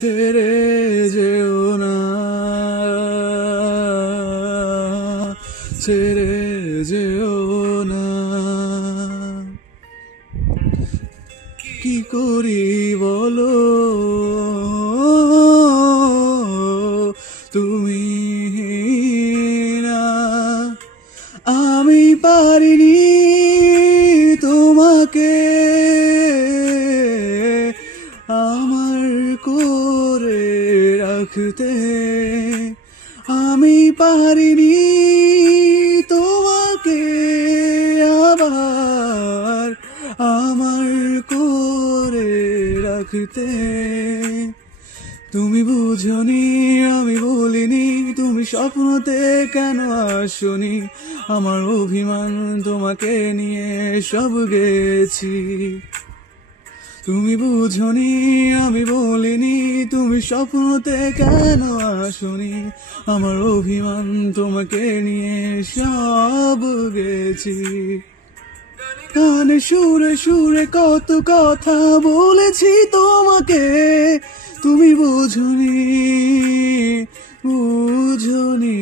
ছেড়ে যেও না, ছেড়ে যেও না। কি করি বলো তুমি না, আমি পারিনি তোমাকে আমার করে রাখতে, আমি পারিনি তোমাকে আবার আমার করে রাখতে। তুমি বুঝনি আমি বলিনি, তুমি স্বপ্নতে কেন আসনি, আমার অভিমান তোমাকে নিয়ে সব গেছি। তুমি বুঝনি আমি বলিনি, তুমি স্বপ্নতে কেন আসনি, আমার অভিমান তোমাকে নিয়ে সব গেছি। কানে সুরে সুরে কত কথা বলেছি তোমাকে, তুমি বুঝনি বুঝনি।